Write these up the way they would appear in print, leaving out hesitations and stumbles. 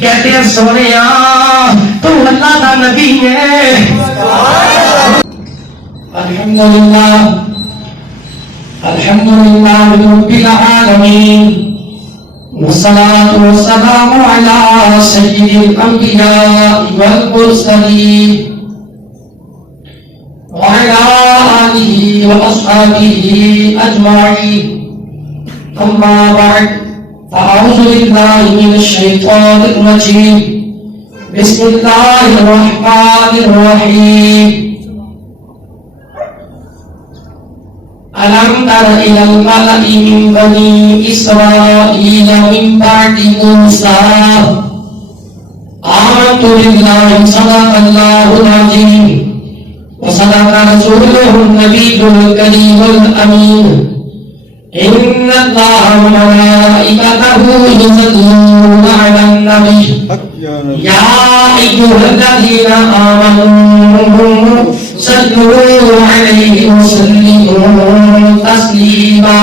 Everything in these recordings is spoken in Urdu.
کہتے ہیں سونیا تو اللہ کا نبی ہے. الحمدللہ رب العالمین والصلاة والسلام على سيد الأنبياء والمرسلين وعلى آله وأصحابه أجمعين. أما بعد فأعوذ بالله من الشيطان الرجيم. بسم الله الرحمن الرحيم. ألم تر إلى الملأ من بني إسرائيل من بعد موسى آمنت بالله صدق الله العظيم وصدق رسوله النبي الكريم الأمين. إن الله وملائكته يصلون على النبي يا أيها الذين آمنوا صلوا عليه وسلموا تسليما.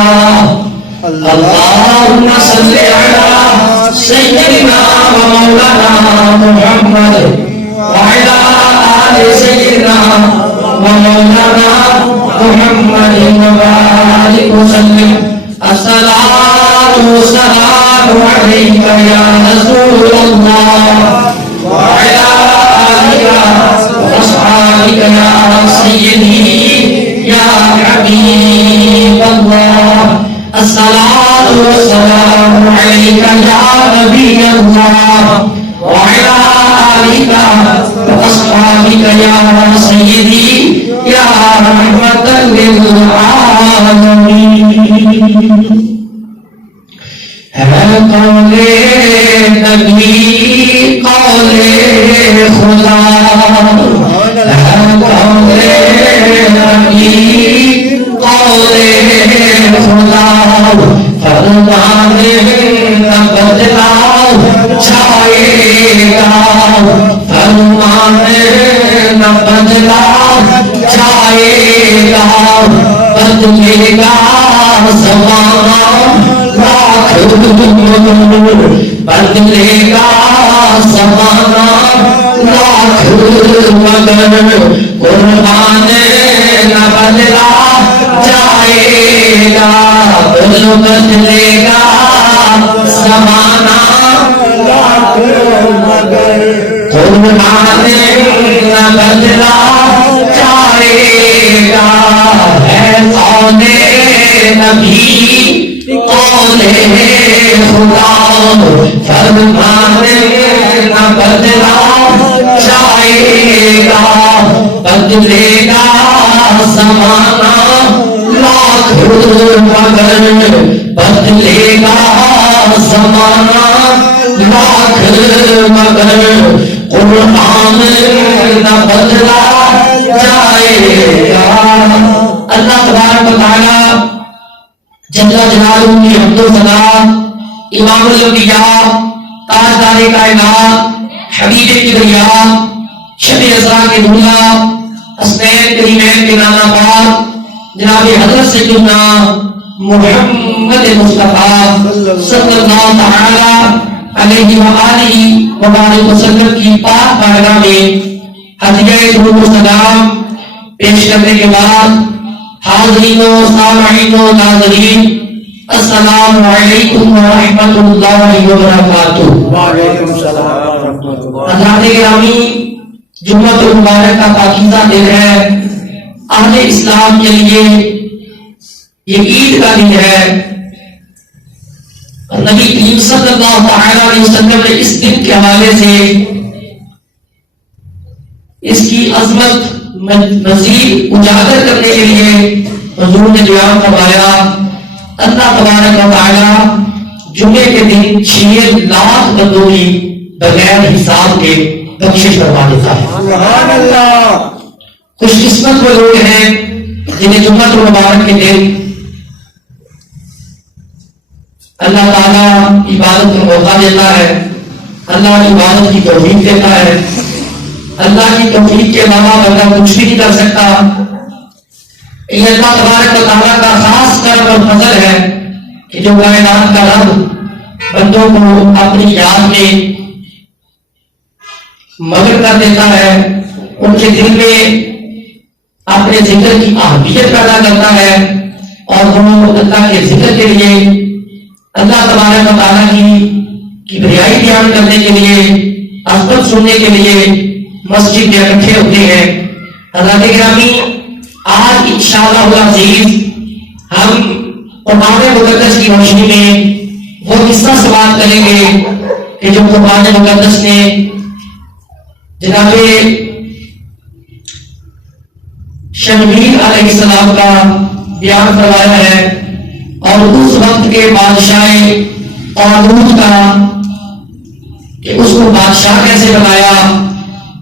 اللهم صل على سيدنا ومولانا محمد وعلى آل سيدنا ومولانا محمد وبارك وسلم. الصلاة والسلام عليك يا رسول الله وعلى آلك وأصحابك يا سيدي يا حبيب الله. الصلاة والسلام عليك يا نبي الله وعلى آلك وأصحابك يا سيدي يا رحمة للعالمين. ہے قول نبی قول خدا، ہے قول نبی قول خدا، فرمان نہ بدلا جائے گا، فرمان نہ بدلا جائے گا، بدلے گا زمانہ لاکھ بدلے گا زمانہ لاکھ مگر قرآن نہ بدلا جائے گا، بدلے گا زمانہ لاکھ مگر قرآن نہ بدلا جائے گا. ہے قول نبی قول خدا، فرمان نہ بدلا جائے گا، بدلے گا زمانہ لاکھ مگر بدلے گا زمانہ لاکھ مگر قرآن نہ بدلا جائے گا. اللہ تبارک و تعالی جل جلالہ کی حمد و ثنا، امام الانبیاء تاجدار کائنات حبیب کبریا شب اسراء کے دولہ حسنین کریمین کے نانا پاک جناب حضرت سیدنا محمد مصطفیٰ صلی اللہ تعالی علیہ وآلہ وبارک وسلم کی پاک بارگاہ میں ہدیہ درود و سلام پیش کرنے کے بعد حاضرین و سامعین و ناظرین السلام علیکم ورحمۃ اللہ وبرکاتہ. وعلیکم السلام ورحمۃ اللہ. حضرات گرامی، جمعۃ المبارک کا پاکیزہ دن ہے. اہل اسلام کے لیے یہ عید کا دن ہے. نبی کریم صلی اللہ تعالی علیہ وسلم نے اس دن کے حوالے سے اس کی عظمت مزید اجاگر کرنے کے لیے حضور نے بیان فرمایا اللہ تبارک و تعالی جمعے کے دن 6 لاکھ بندوں کی بغیر حساب کے بخشش فرما دیتا ہے. سبحان اللہ. خوش قسمت وہ لوگ ہیں جنہیں جمعہ مبارک کے دن اللہ تعالیٰ عبادت کا موقع دیتا ہے، اللہ عبادت کی توفیق دیتا ہے. اللہ کی توفیق کے علاوہ بندہ کچھ بھی نہیں کر سکتا. یہ اللہ تبارک و تعالیٰ کا خاص کرم اور فضل ہے کہ جو کائنات کا رب بندوں کو اپنی یاد میں مگن کر دیتا ہے، ان کے دل میں اپنے ذکر کی اہمیت پیدا کرتا ہے، اور وہ اللہ کے ذکر کے لیے، اللہ تبارک و تعالیٰ کی بڑائی بیان کرنے کے لیے، عظمت سننے کے لیے مسجد میں اکٹھے ہوتے ہیں۔ حضرات گرامی، آج انشاءاللہ العزیز ہم قرآن مقدس کی روشنی میں وہ قصہ سماعت کریں گے کہ جو قرآن مقدس نے جناب شمویل علیہ السلام کا بیان کروایا ہے، اور اس وقت کے بادشاہ طالوت کا کہ اس کو بادشاہ کیسے بنایا،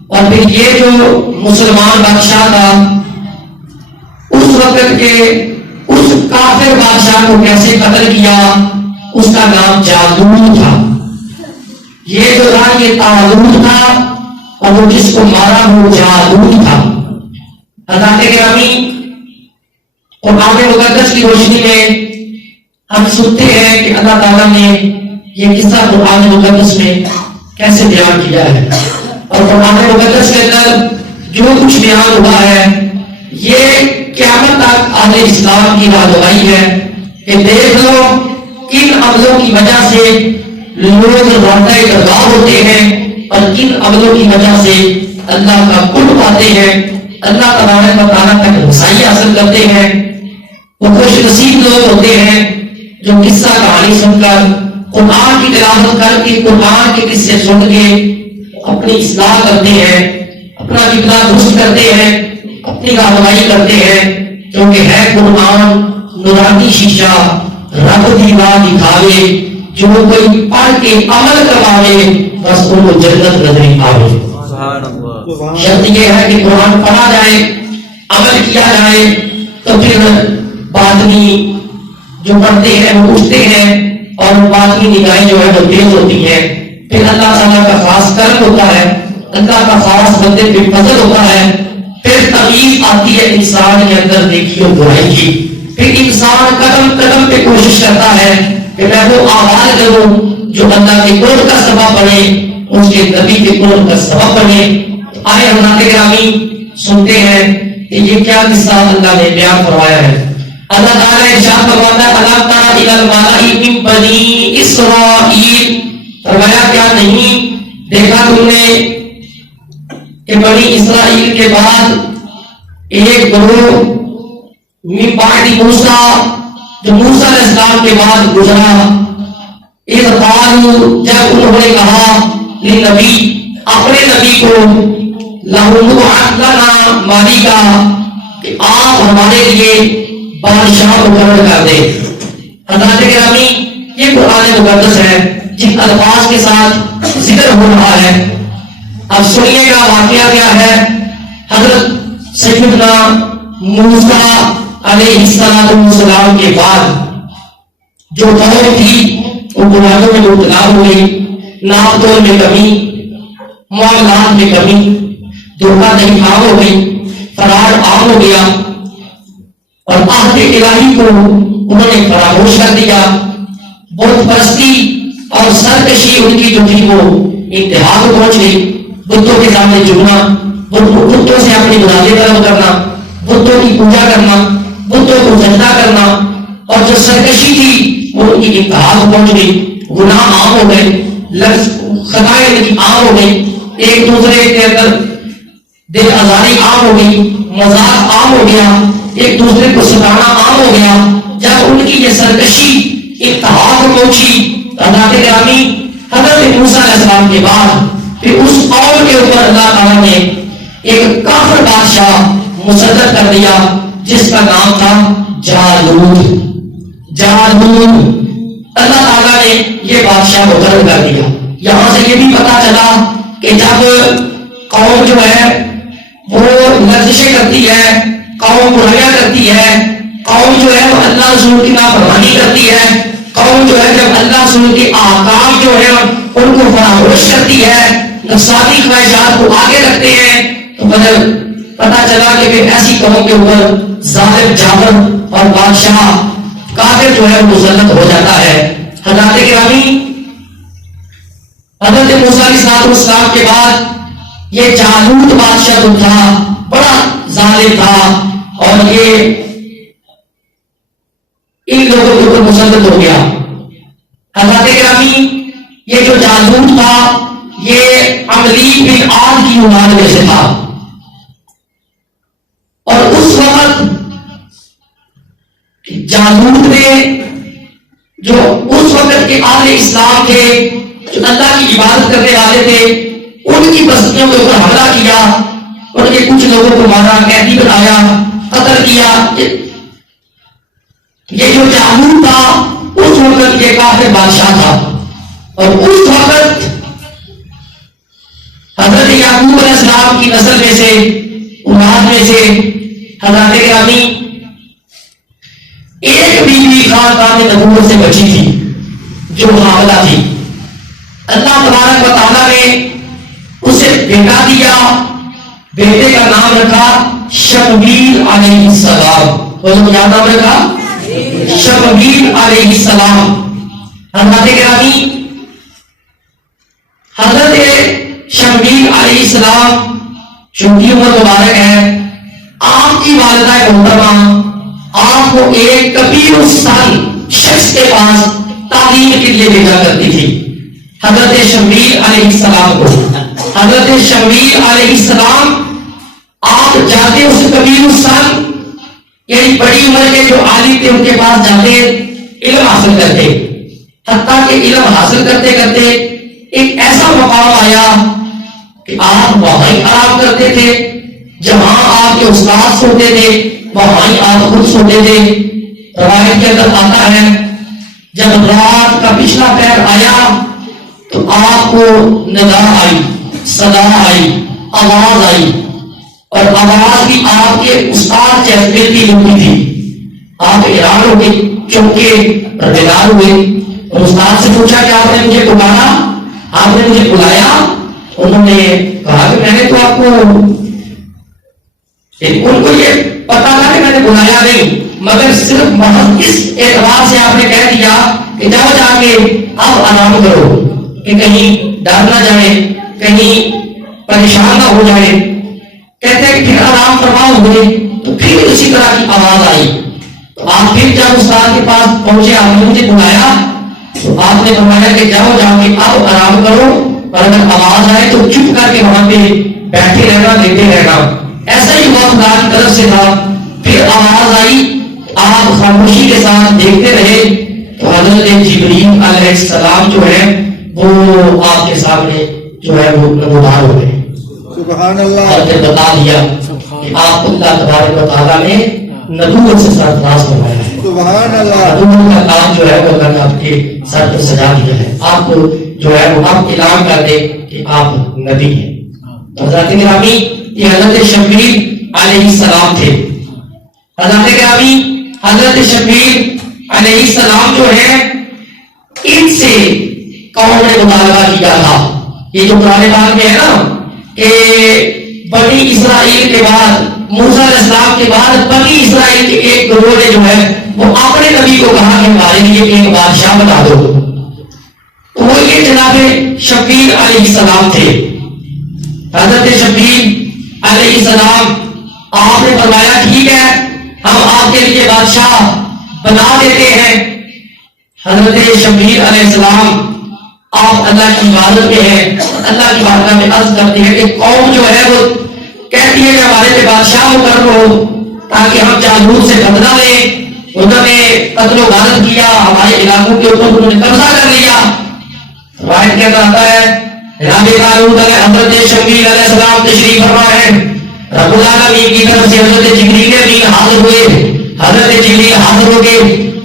اور پھر یہ جو مسلمان بادشاہ تھا اس وقت کے اس کافر بادشاہ کو کیسے قتل کیا، اس کا نام جالوت تھا۔ یہ جو تھا یہ طالوت تھا، اور وہ جس کو مارا وہ جالوت تھا۔ حضرات گرامی، قرآن مقدس کی روشنی میں ہم سنتے ہیں کہ اللہ تعالیٰ نے یہ قصہ قرآن مقدس میں کیسے بیان کیا ہے، اور قرآن مقدس کے اندر جو کچھ بیان ہوا ہے یہ قیامت تک اہل اسلام کی رہنمائی ہے کہ دیکھ لو کن عملوں کی وجہ سے لوگ راندہ درگاہ ہوتے ہیں، اور کن عملوں کی وجہ سے اللہ کا قرب پاتے ہیں، اللہ تبارک و تعالیٰ تک رسائی حاصل کرتے ہیں۔ وہ خوش نصیب لوگ ہوتے ہیں جو قصہ کہانی سن کر، قرآن کی تلاوت کر کے، قرآن کے قصے سن کے اپنی اصلاح کرتے ہیں، اپنا کتنا درست کرتے ہیں، اپنی رہنمائی کرتے ہیں، کیونکہ ہے قرآن نورانی شیشہ، رب دیوار دکھاوے، جو کوئی پڑھ کے عمل کرواوے بس ان کو جنت نظر آوے۔ شرط یہ ہے کہ قرآن پڑھا جائے، عمل کیا جائے، تو پھر باطنی جو پڑھتے ہیں وہ اٹھتے ہیں، اور باطنی نگاہیں جو ہے وہ تیز ہوتی ہیں، پھر اللہ تعالیٰ کا خاص کرم ہوتا ہے، اللہ کا خاص بندے پہ فضل ہوتا ہے، پھر تمیز آتی ہے انسان کے اندر نیکی اور برائی کی، پھر انسان قدم قدم پہ کوشش کرتا ہے کہ میں وہ اعمال کروں جو اللہ کے قرب کا سبب بنے، اس کے نبی کے قرب کا سبب بنے۔ آئے حضرات گرامی سنتے ہیں کہ یہ کیا قصہ اللہ نے بیان فرمایا ہے۔ اللہ تعالیٰ ارشاد فرماتا ہے أَلَمْ تَرَ إِلَى الْمَلَإِ مِنْ بَنِي إِسْرَائِيلَ، فرمایا کیا نہیں دیکھا تم نے کہ بنی اسرائیل کے بعد ایک گروہ من بعد موسیٰ، جو موسیٰ علیہ السلام کے بعد گزرا، اذ قالوا، جب انہوں نے کہا لنبی، اپنے نبی کو، لَهُ مُبْعَثْ لَنَا مَلِكًا، کہ آپ ہمارے لیے بادشاہ مقرر کر دے۔ حضرات گرامی، یہ قرآن مقدس ہے جن الفاظ کے ساتھ ذکر ہو رہا ہے۔ اب سنیے گا واقعہ کیا ہے۔ حضرت سیدنا موسیٰ علیہ السلام کے بعد جو قوم تھی وہ گناہوں میں مبتلا ہو گئی، ناپ تول میں کمی، معاملات میں کمی، دھوکہ دہی عام ہو گئی، فراڈ عام ہو گیا، اور عہد الہی کو انہوں نے فراموش کر دیا۔ بت پرستی اور سرکشی ان کی جو تھی وہ انتہا کو پہنچ گئی۔ بتوں کے سامنے جھکنا، بتوں سے اپنی بنانے طلب کرنا، بتوں کی پوجا کرنا، بتوں کو سجدہ کرنا، اور جو سرکشی تھی وہ ان کی انتہا کو پہنچ گئی۔ گناہ عام ہو گئے، خطائیں ان کی عام ہو گئی، ایک دوسرے کے اندر دل آزاری عام ہو گئی، مذاق عام ہو گیا، ایک دوسرے کو ستانا عام ہو گیا۔ جب ان کی یہ سرکشی انتہا کو پہنچی، حضرات گرامی، حضرت موسیٰ علیہ السلام کے بعد پھر اس قوم کے اوپر اللہ تعالیٰ نے ایک کافر بادشاہ مسلط کر دیا جس کا نام تھا جالوت۔ اللہ تعالیٰ نے یہ بادشاہ مقرر کر دیا۔ یہاں سے یہ بھی پتا چلا کہ جب قوم جو ہے وہ لرزشیں کرتی ہے، قوم برائیاں کرتی ہے، قوم جو ہے وہ اللہ رسول کی نافرمانی کرتی ہے، قوم جو ہے جب اللہ رسول کے احکام جو ہے ان کو فراموش کرتی ہے، نفسانی خواہشات کو آگے رکھتے ہیں، تو پتا چلا کہ پھر ایسی قوم کے اوپر ظالم جابر اور بادشاہ کافر جو ہے مسلط ہو جاتا ہے۔ حضرات گرامی، حضرت موسیٰ علیہ السلام کے بعد یہ جالوت بادشاہ جو تھا بڑا ظالم تھا اور یہ ان لوگوں کے اوپر مسلط ہو گیا. حضرت گرامی یہ جو جالوت تھا یہ عملی بن عاد کی اولاد میں سے تھا اور اس وقت جالوت نے جو اس وقت کے اہل اسلام تھے جو اللہ کی عبادت کرنے والے تھے ان کی بستیوں کے اوپر حملہ کیا, ان کے کچھ لوگوں کو مارا, قیدی بنایا, قتل کیا. یہ جو جالوت تھا اس وقت یہ کافر بادشاہ تھا اور اس وقت حضرت یعقوب علیہ السلام کی نسل میں سے اولاد میں سے حضرت گرامی ایک بیوی خاندان نبوت سے بچی تھی جو حاملہ تھی. اللہ تبارک و تعالیٰ نے اسے بیٹا دیا, بیٹے کا نام رکھا شمویل علیہ السلام. بولو کیا نام رکھا؟ شمویل علیہ السلام. حضرت گرامی حضرت شمویل علیہ السلام چونکہ عمر مبارک ہے, آپ کی والدہ محترمہ آپ کو ایک کبیر السن شخص کے پاس تعلیم کے لیے بھیجا کرتی تھی. حضرت شمویل علیہ السلام کو حضرت شمویل علیہ السلام آپ جاتے اس کبیر السن یعنی بڑی عمر کے جو عالم تھے ان کے پاس جاتے علم حاصل کرتے, حتیٰ کہ علم حاصل کرتے کرتے ایک ایسا مقام آیا کہ آپ وہاں ہی آرام کرتے تھے جہاں آپ کے استاد سوتے تھے, وہاں ہی آپ خود سوتے تھے. روایت کے اندر آتا ہے جب رات کا پچھلا پہر آیا تو آپ کو ندا آئی, صدا آئی, آواز آئی اور آواز بھی آپ کے استاد چہرے کی لگی تھی. آپ حیران ہو گئے, چونکے بیدار ہوئے اور استاد سے پوچھا کہ آپ نے مجھے پکارا, آپ نے مجھے بلایا؟ انہوں نے کہا کہ میں نے تو آپ کو, ان کو یہ پتا تھا کہ میں نے بلایا نہیں, مگر صرف محض اس اعتبار سے آپ نے کہہ دیا کہ جاؤ جا کے آپ آرام کرو کہ کہیں ڈر نہ جائے, کہیں پریشان نہ ہو جائے. کہتے ہیں پھر آرام فرما ہوئے تو پھر اسی طرح کی آواز آئی تو آپ پھر جب استاد کے پاس پہنچے, آپ نے مجھے بلایا تو آپ نے فرمایا کہ جاؤ جا کے آپ آرام کرو اور اگر آواز آئے تو چپ کر کے وہاں پہ بیٹھے رہنا, دیکھتے رہنا. ایسا ہی ہوا خدا کی طرف سے تھا. پھر آواز آئی, آپ خاموشی کے ساتھ دیکھتے رہے تو حضرت جبریل علیہ السلام جو ہے وہ آپ کے سامنے جو ہے وہ نمودار ہو گئے. سبحان اللہ. اور پھر بتا دیا کہ آپ اللہ تبارک و تعالیٰ نے نبوت سے سرفراز فرمایا ہے. سبحان اللہ. نبوت کا کام جو ہے وہ اللہ نے آپ کے سر پر سجا دیا ہے. آپ کو جو ہے وہ آپ اعلان کر دے کہ آپ نبی ہیں. حضرت گرامی یہ حضرت شمویل علیہ السلام تھے. حضرت گرامی حضرت شمویل علیہ السلام جو ہے ان سے قوم نے مطالبہ کیا تھا. یہ جو قرآن پاک میں ہے نا کہ بنی اسرائیل کے بعد, موسیٰ علیہ السلام کے بعد بنی اسرائیل کے ایک گروہ نے جو ہے وہ اپنے نبی کو کہا کہ ہمارے لیے ایک بادشاہ بنا دو. تو وہ یہ جناب شمویل علیہ السلام تھے. حضرت شمویل علیہ السلام آپ نے فرمایا ٹھیک ہے ہم آپ کے لیے بادشاہ بنا دیتے ہیں. حضرت شمویل علیہ السلام آپ اللہ کی عبادت میں ہیں, اللہ کی بارگاہ میں عرض کرتے ہیں کہ قوم جو ہے وہ کہتی ہے کہ ہمارے پہ بادشاہ مقرر ہو تاکہ ہم جالوت سے بدلہ لیں. انہوں نے قتل و غارت کیا, ہمارے علاقوں کے اوپر انہوں نے قبضہ کر لیا. روایت کے اندر آتا ہے جناب داؤد علیہ حضرت شمویل علیہ السلام تشریف فرما ہے, رب العالمین کی طرف سے حضرت جبریل بھی حاضر ہوئے. حضرت جبریل حاضر ہو کے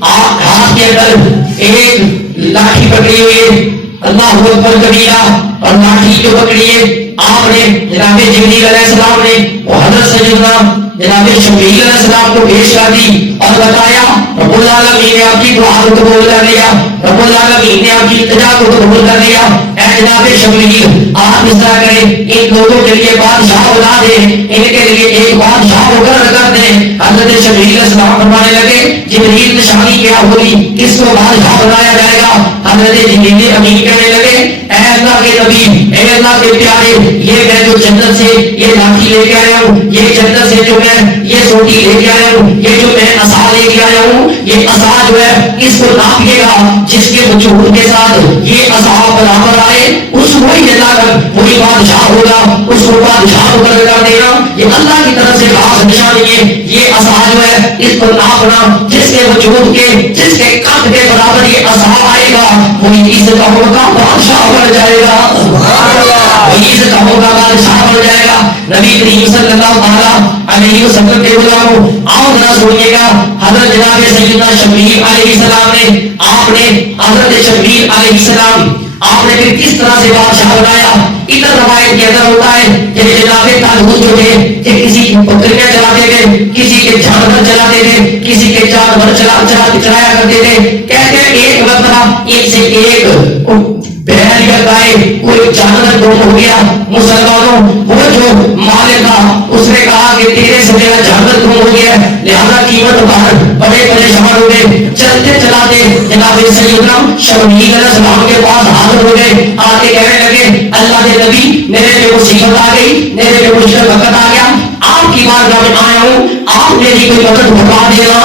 ہاتھ کے اندر ایک لاٹھی پکڑی ہوئی, اللہ اکبر کبیرہ, اور لاٹھی جو پکڑی ہے آپ نے جناب جبریل علیہ السلام نے وہ حضرت سیدنا جناب شمویل علیہ السلام کو پیش کر دی اور بتایا رب العالمین نے آپ کی دعا کو قبول کر لیا, رب العالمین نے آپ کی التجا کو قبول کر لیا. اے جناب شبیر آپ اس طرح کریں ان لوگوں کے لیے بادشاہ بنا دیں ان کے لیے ایک بادشاہ مقرر کر دیں حضرت شبیر علیہ السلام فرمانے لگے جبریل نشانی کیا ہوگی کس کو بادشاہ بنایا جائے گا حضرت جبریل امین کہنے لگے اے اللہ کے نبی اے اللہ کے پیارے یہ میں جو جنت سے یہ لاٹھی لے کے آیا ہوں یہ جنت سے جو میں یہ سوٹی لے کے آیا ہوں یہ جو میں عصا لے کے آیا ہوں یہ عصا جو ہے اس کو ناپیے گا جس کے وجود کے ساتھ یہ عصا برابر آئے اس وہی اللہ کا وہی بادشاہ ہوگا اس کو بادشاہ مقرر کر دینا یہ اللہ کی طرف سے خاص نشانی ہے یہ عصا جو ہے اس کو ناپنا جس کے وجود کے جس کے قد کے برابر یہ عصا آئے گا وہی عزت ہوگا بادشاہ بن جائے گا وہی عزت ہوگا بادشاہ بن جائے گا نبی کریم صلی اللہ علیہ وسلم کے غلاموں آؤ ذرا سنیے گا حضرت جناب سیدنا شبیر علیہ السلام نے آپ نے حضرت شبیر علیہ السلام آپ نے پھر کس طرح سے بادشاہ بنایا ادھر روایت کے اندر ہوتا ہے کہ جناب طالوت جو تھے کہ کسی کی بکریاں چلاتے تھے کسی کے جانور چلاتے تھے کسی کے جانور چلایا کرتے تھے کہتے ہیں ایک مرتبہ ایک سے ایک بہن یا گائے کوئی جانور گم ہو گیا مسلمانوں وہ جو مالک تھا اس نے کہا کہ تیرے سے میرا جانور گم ہو گیا لہذا قیمت باہر بڑے پریشان ہو گئے چلتے چلاتے جناب سیدنا شبیر علیہ السلام کے پاس حاضر ہو گئے آگے کہنے لگے اللہ کے نبی میرے پہ مصیبت آ گئی میرے پہ مشکل وقت آ گیا آپ کی بارگاہ میں آیا ہوں آپ میری کوئی مدد بتا دینا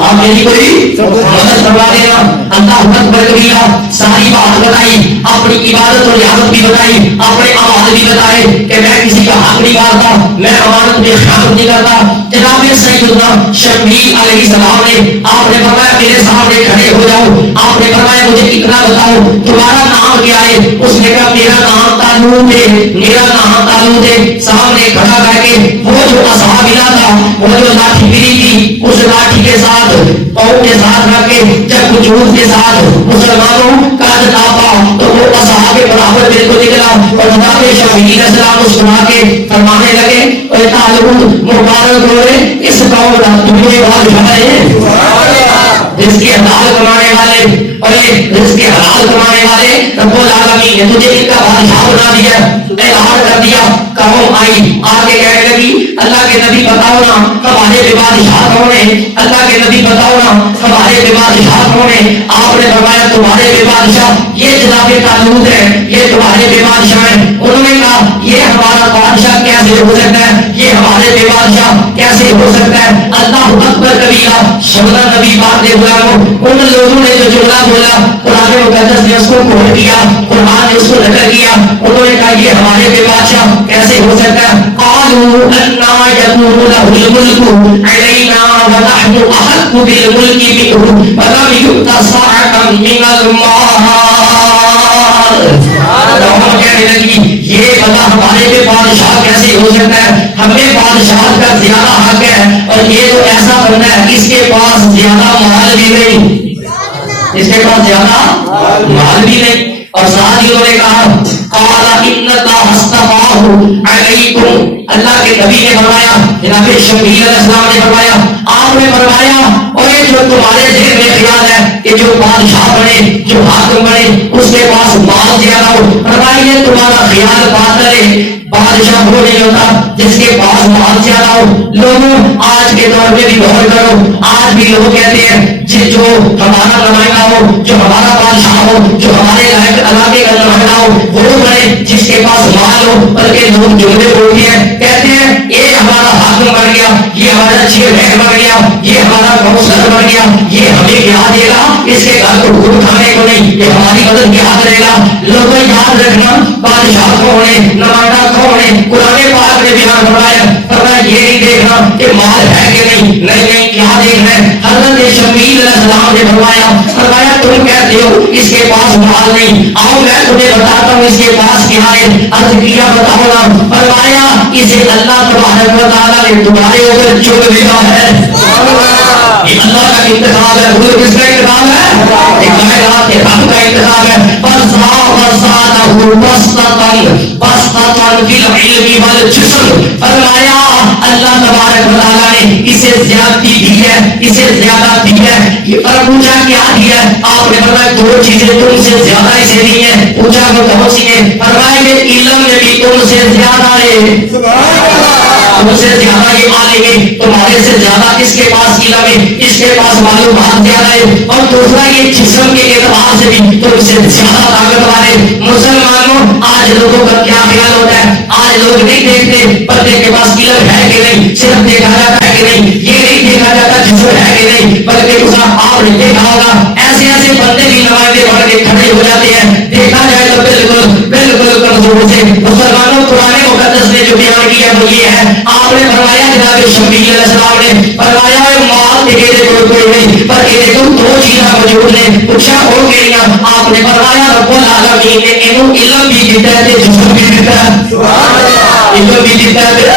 آپ میری کوئی مدد کروا دینا اللہ اکبر کبیرہ ساری بات بتائی اپنی عبادت اور ریاضت بھی بتائی اپنے اعمال بھی بتائے کہ میں کسی کا حق نہیں مارتا میں امانت میں خیانت نہیں کرتا جناب سیدنا شبیر علیہ السلام نے آپ نے فرمایا میرے سامنے کھڑے ہو جاؤ آپ نے فرمایا مجھے اتنا بتاؤ تمہارا نام کیا ہے اس نے کہا میرا نام طالوت ہے میرا نام طالوت ہے سامنے کھڑا کر کے وہ جو عصا ملا تھا وہ جو لاٹھی ملی تھی اس لاٹھی کے ساتھ پاؤں کے ساتھ رکھ کے جب وجود کے ساتھ مسلمانوں کا ناپا تو وہ عصا کے برابر بالکل نکلا اور جناب شبیر علیہ السلام اس سنا کے فرمانے لگے اے طالوت مبارک ہو اس قوم کا تمہیں بادشاہ ہے جس کے حلال کمانے والے اور جس کے حلال کمانے والے رب العالمین نے تجھے ان کا بادشاہ بنا دیا اعلان کر دیا قوم آئی آگے کہنے لگی اللہ کے نبی بتاؤ نا ہمارے بے بادشاہ کون ہے اللہ کے نبی بتاؤ نا ہمارے بے بادشاہ کون ہے آپ نے فرمایا تمہارے بے بادشاہ یہ جناب طالوت ہے یہ تمہارے بے بادشاہ ہیں انہوں نے کہا یہ ہمارا بادشاہ کیسے ہو سکتا ہے یہ ہمارے بے بادشاہ کیسے ہو سکتا ہے اللہ اکبر کبیرہ شملہ نبی بات دے ان لوگوں نے جو جملہ بولا قرآن مقدس نے اس کو کوٹ کیا قرآن نے اس کو نقل کیا انہوں نے کہا یہ ہمارے بے بادشاہ کیسے ہو سکتا ہے قالوا انا يكون له الملك علينا ونحن احق بالملك منه ولم يؤت ساعة من المال کہنے لگی یہ بلا ہمارے پہ بادشاہ کیسے ہو سکتا ہے ہمیں بادشاہ کا زیادہ حق ہے اور یہ تو ایسا بندہ ہے اس کے پاس زیادہ مال بھی نہیں اس کے پاس زیادہ مال بھی نہیں اور ساتھ ہی انہوں نے کہا قال ان اللہ اصطفاہ علیکم اللہ کے نبی نے فرمایا جناب شبیر علیہ السلام نے فرمایا آپ نے فرمایا اور یہ جو تمہارے ذہن میں خیال ہے کہ جو بادشاہ بنے جو حاکم بنے اس کے پاس مال زیادہ ہو فرمایا یہ تمہارا خیال باطل ہے بادشاہ وہ نہیں ہوتا جس کے پاس مال زیادہ ہو لوگوں آج کے دور میں بھی غور کرو آج بھی لوگ کہتے ہیں جو ہمارا نمائندہ ہو جو ہمارا بادشاہ ہو جو ہمارے علاقے کا نمائندہ ہو وہ بنے جس کے پاس مال ہو بلکہ لوگ جملے بولتے ہیں کہتے ہیں یہ ہمارا حاکم بن گیا یہ ہمارا چیف بن گیا یہ ہمارا کونسلر بن گیا یہ ہمیں کیا دے گا اس کے گھر کو گھوم کھانے کو نہیں یہ ہماری مدد کیا کرے گا لوگوں یاد رکھنا بادشاہ کون ہے نمائندہ کون ہے قرآن پاک نے بیان فرمایا یہ نہیں دیکھنا کہ مال ہے کہ نہیں کیا دیکھنا ہے حضرت شبیر علیہ السلام نے فرمایا تم کہتے ہو اس کے پاس مال نہیں آؤ میں تمہیں بتاتا ہوں اس کے پاس کیا ہے عرض کیا بتاؤ نا فرمایا اسے اللہ تبارک و تعالیٰ نے تمہارے اوپر چن لیا ہے یہ اللہ کا انتخاب ہے حضور کس کا انتخاب ہے ایک کائنات کے رب کا انتخاب ہے فرمایا اللہ تبارک تبارک و تعالیٰ نے اسے زیادتی دی ہے، اسے زیادہ دی ہے. اور پوچھا کیا دی ہے؟ آپ نے فرمایا دو چیزیں تم سے زیادہ اسے دی ہیں. پوچھا وہ کون سی ہے؟ فرمایا کہ علم میں بھی تم سے زیادہ ہے، تم سے زیادہ یہ عالم ہے، تمہارے سے زیادہ اس کے پاس علم ہے، اس کے پاس معلومات زیادہ ہے. اور دوسرا یہ جسم کے اعتبار سے بھی تم سے زیادہ طاقتور ہے. مسلمانوں آج لوگوں کا کیا خیال ہوتا ہے؟ آج لوگ نہیں دیکھتے بندے کے پاس علم ہے کہ نہیں، صرف دیکھا جاتا ہے کہ نہیں. یہ نہیں دیکھا جاتا جسم ہے کہ نہیں، بلکہ اس آپ نے دیکھا ہوگا ایسے ایسے بندے بھی نمائندے بڑھ کے کھڑے ہو جاتے ہیں، دیکھا جائے تو بالکل کمزور سے. مسلمانوں قرآن مقدس نے جو بیان کیا وہ یہ ہے، آپ نے فرمایا جناب شفیع علیہ السلام نے فرمایا مال دیکھے کوئی نہیں پر یہ تم دو چیزاں موجود نے. پوچھا ہو گئی نا؟ آپ نے فرمایا رب العالمین نے انہوں علم بھی دیتا ہے جسم بھی دیتا ہے، علم بھی دیتا ہے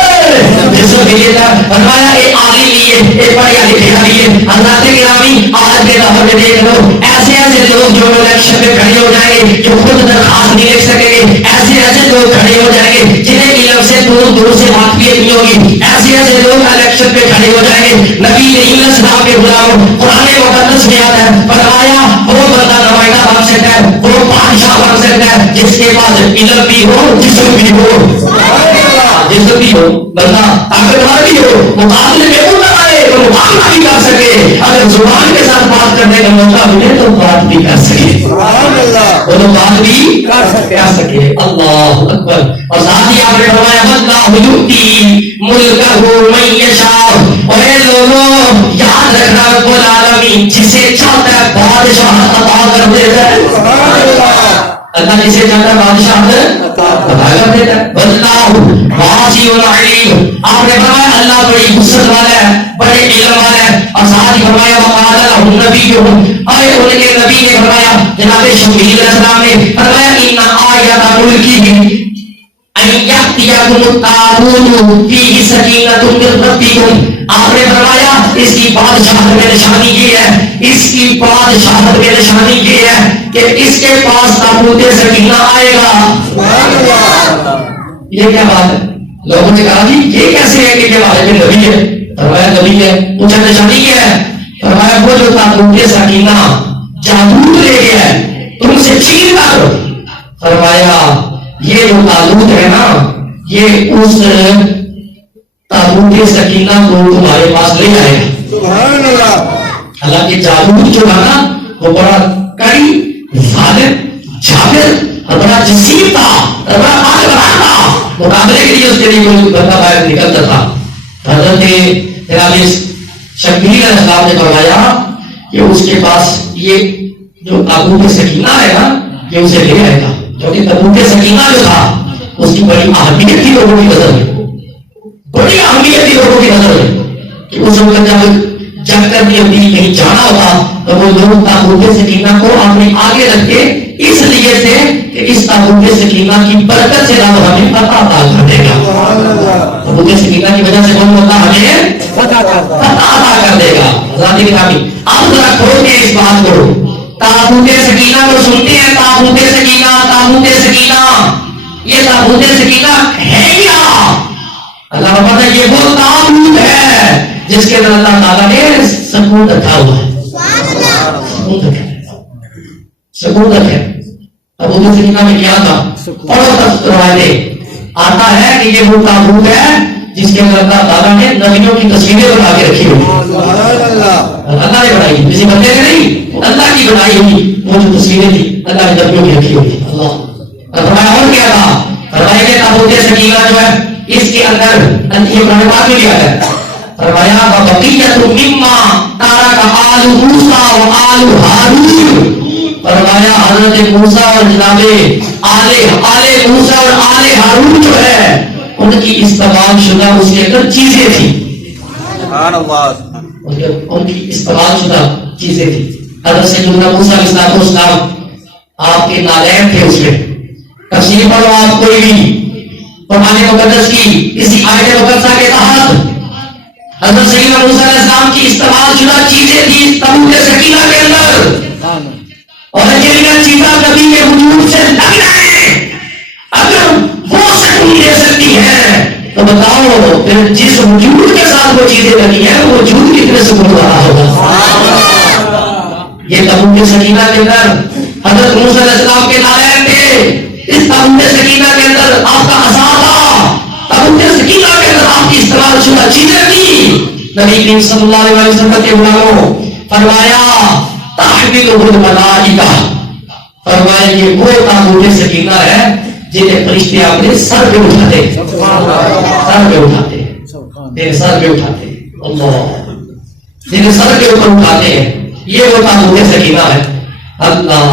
جسم بھی دیتا ہے. فرمایا یہ عالم لیے یہ پڑھیا لکھا لیے. حضرات گرامی آج کے دور میں دیکھ لو ایسے ایسے لوگ جو الیکشن میں کھڑے ہو جائیں گے، جو خود درخواست نہیں لکھ سکیں گے، ایسے ایسے لوگ کھڑے ہو جائیں گے جنہیں علم سے دور سے واقفیت نہیں ہوگی. ایسے ایسے لوگ الیکشن پہ کھڑے ہو جائیں گے. نبی کریم السلام کے غلاموں قرآن مقدس میں آتا ہے فرمایا وہ بندہ نمائندہ بن سکتا ہے، وہ بادشاہ بن سکتا ہے جس کے پاس علم بھی ہو جسم بھی ہو، جسم بھی ہو، بندہ طاقتور بھی ہو، مقابلے میں وہ نہ آئے تو مقابلہ بھی کر سکے. اگر زبان کے ساتھ بات کرنے کا موقع ملے تو بات بھی کر سکے، وہ بات بھی کر سکے. اللہ اکبر. اور ساتھ ہی آپ نے فرمایا اللہ یؤتی ملکہ من یشاء. اور اے لوگوں یاد رکھنا رب العالمین جسے چاہتا ہے بادشاہ عطا کر دیتا ہے. اللہ جسے چاہتا ہے بادشاہ عطا کر دیتا ہے. واللہ واسع علیم. آپ نے فرمایا اللہ بڑی وسعت والا ہے، بڑے علم والا ہے. اور ساتھ ہی فرمایا وقال لهم نبیہم، اور ان کے نبی نے فرمایا جناب شفیع علیہ السلام نے فرمایا ان آیات ملکی ان یاتیکم التابوت فیہ سکینۃ من ربکم. آپ نے فرمایا اس کی بادشاہت میں نشانی یہ ہے، اس کی بادشاہت میں نشانی یہ ہے کہ اس کے پاس تابوت سکینہ آئے گا. یہ کیا بات ہے؟ لوگوں نے کہا جی یہ کیسے ہے کہ یہ ہمارے میں نبی ہے؟ فرمایا نبی ہے. پوچھا نشانی کیا ہے؟ فرمایا وہ جو تابوت سکینہ جادو لے گیا ہے تم سے چھین کر. فرمایا یہ جو تابوت ہے نا یہ اس تابوت سکینہ کو تمہارے پاس لے آئے گا. سبحان اللہ. حالانکہ جادو جو تھا نا وہ بڑا کڑی ظالم جابر اور بڑا جسیم تھا اور بڑا مالدار تھا. مقابلے کے لیے اس کے لیے کوئی بندہ باہر نکلتا تھا. حضرت جناب شفیع علیہ السلام نے فرمایا کہ اس کے پاس یہ جو تابوت سکینہ ہے نا یہ اسے لے آئے گا. کیونکہ تابوت سکینہ جو تھا اس کی بڑی اہمیت تھی لوگوں کی نظر میں، بڑی اہمیت تھی لوگوں کی نظر میں کہ اس وقت جب جا کر بھی اپنی کہیں جانا ہوتا تو وہ لوگ تابوت سکینہ کو اپنے آگے رکھ کے اس لیے سے کہ اس تابوت سکینہ کی برکت سے رب ہمیں فتح عطا کر دے گا. تابوت سکینہ کی وجہ سے کون ہوتا ہمیں فتح عطا کر دے گا. ذات گرامی اب ذرا کھول کے اس بات کو تابوت سکینہ کو سنتے ہیں. تابوت سکینہ، تابوت سکینہ، یہ تابوت سکینہ ہے کیا؟ اللہ فرماتا ہے یہ وہ تابوت ہے جس کے اندر اللہ تعالیٰ نے سکون رکھا ہوا ہے. سکون رکھا ہے. تابوت سکینہ میں کیا تھا؟ اور روایتیں آتا ہے کہ یہ وہ تابوت ہے جس کے اندر اللہ تعالیٰ نے نبیوں کی تصویریں بنا کے رکھی ہوئی. اللہ نے بنائی، کسی بندے نے نہیں، اللہ کی بنائی ہوئی وہ جو تصویریں تھی اللہ نے نبیوں کی رکھی ہوئی. اللہ فرمایا اور کیا تھا؟ فرمایا کہ تابوت سکینہ جو ہے اس کے اندر یہ قرآن پاک میں کیا ہے؟ فرمایا وَبَقِيَّةٌ مِّمَّا تَرَكَ آلُ مُوسَىٰ وَآلُ هَارُونَ. فرمایا حضرت موسیٰ اور جناب آل موسیٰ اور آل ہارون جو ہے ان کی استعمال شدہ اس کے اندر چیزیں تھیں. سبحان اللہ. ان کی استعمال شدہ چیزیں تھیں. حضرت سیدنا موسیٰ علیہ السلام آپ کے نالین تھے. اس میں تفسیر پڑھو آپ کوئی بھی قرآن مقدس کی کسی آیت مقدسہ کے تحت حضرت سیدنا موسیٰ علیہ السلام کی استعمال شدہ چیزیں تھیں تابوت سکینہ کے اندر. اور جن چیزیں نبی کے وجود سے لگ رہے ہیں اگر وہ سکون دے سکتی ہے تو تو بتاؤ پھر جس وجود کے ساتھ وہ چیزیں لگی ہیں وہ وجود کتنے سے گھوم رہا ہوگا. یہ تابوت سکینہ کے اندر حضرت موسیٰ علیہ السلام کے نالین تھے. اس تابوت سکینہ کے اندر آپ کا عصا تھا. تابوت سکینہ کے اندر آپ کی استعمال شدہ چیزیں تھی. نبی کریم صلی اللہ علیہ وسلم کے غلاموں فرمایا تحملہ الملائکہ، فرمایا یہ وہ تابوت سکینہ ہے جنہیں فرشتے اپنے سر پہ اٹھاتے، سر پہ اٹھاتے، تیرے سر پہ اٹھاتے، اللہ جنہیں سر کے اوپر اٹھاتے ہیں. یہ وہ تابوت سکینہ ہے. اللہ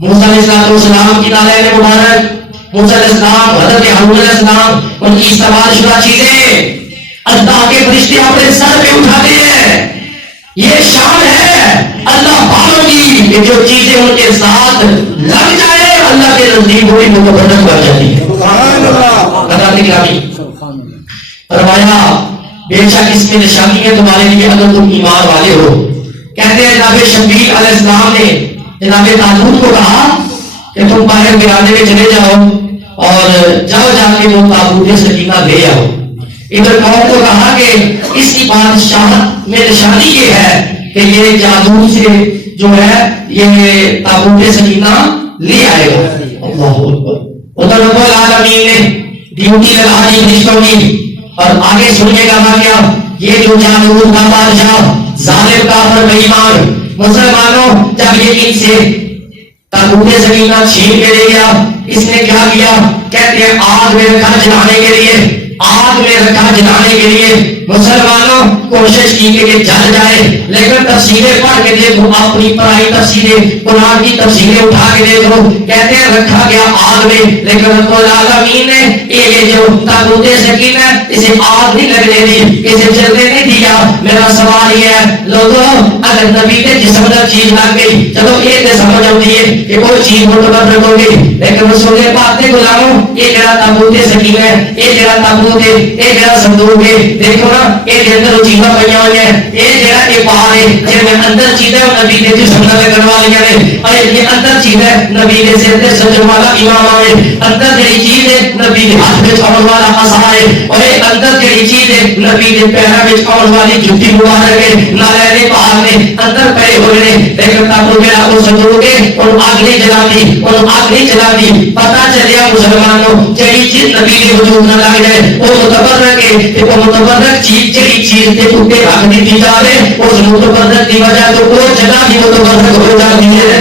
موسیٰ علیہ السلام کی نالین مبارک، موسیٰ علیہ السلام، حضرت ہارون علیہ السلام، ان کی استعمال شدہ چیزیں اللہ کے فرشتے اپنے سر پہ اٹھاتے ہیں. یہ شان ہے اللہ والوں کی کہ جو چیزیں ان کے ساتھ لگ جائے اللہ کے نزدیک وہی متبرک بن جاتی ہے. حضرت گرامی فرمایا بے شک اس میں نشانی ہے تمہارے لیے اگر تم ایمان والے ہو. کہتے ہیں جناب شبیر علیہ السلام نے جناب طالوت کو کہا کہ تم باہر گرانے میں چلے جاؤ اور جاؤ جا کے وہ تابوت سکینہ لے آؤ. ادھر قوم کو کہا کہ اس کی بادشاہت میں نشانی یہ ہے کہ یہ جادو سے جو ہے یہ تابوت سکینہ لے آئے گا. اللہ اکبر. ادھر رب العالمین نے ڈیوٹی لگا دی فرشتوں کی. اور آگے سنیے گا واقعہ. یہ جو جادو کا بادشاہ ظالم کافر بے ایمان مسلمانوں جب یہ ان سے تابوت سکینہ چھین کے لے گیا اس نے کیا کیا؟ کہتے ہیں آگ میں رکھا جلانے کے لیے، آگ میں رکھا جلانے کے لیے مسلمانوں کوشش کی کہ یہ جل جائے. لیکن تفسیریں پڑھ کے دیکھو، اپنی پرائی تفسیریں قرآن کی تفسیریں اٹھا کے دیکھو، کہتے ہیں رکھا گیا آگ میں. لیکن رب العالمین نے یہ جو تابوت سکینہ اسے آگ نہیں لگنے دی، اسے جلنے نہیں دیا. میرا سوال یہ ہے لوگوں اگر نبی کے جسم میں چیز لگ گئی چلو یہ تو سمجھ آتی ہے کہ وہ چیز متبرک ہوگی، لیکن رسول پاک کے غلاموں یہ جڑا تابوت سکینہ ہے، یہ جڑا تابوت ہے، یہ جڑا صندوق ہے، دیکھو نا یہ اندر چیزاں پہ ہوئی ہیں. یہ جڑا یہ پار ہے جن میں اندر چیزیں نبی کے جسم میں لگنے والی ہیں. اور یہ اندر چیز ہے نبی کے سر تے سجن والا امام ہے. اندر جڑی چیز ہے نبی کے ہاتھ میں آن والا عصا ہے. اور یہ اندر جڑی چیز ہے نبی کے پیروں میں آن والی جوتی مبارک ہے. نالین پاک میں اندر پے ہوئے ہیں. لیکن تابوت میرا وہ صندوق ہے اور آگ نہیں جلا دی، اور آگ نہیں جلا دی. پتہ چلیا مسلمانوں جڑی چیز نبی کے وجود نہ لگ جائے وہ متبرک ہے. کہ وہ متبرک چیز جڑی چیز کے اوپر رکھ دی جائے اس متبرک کی وجہ تو وہ جگہ بھی متبرک ہو جاتی ہے،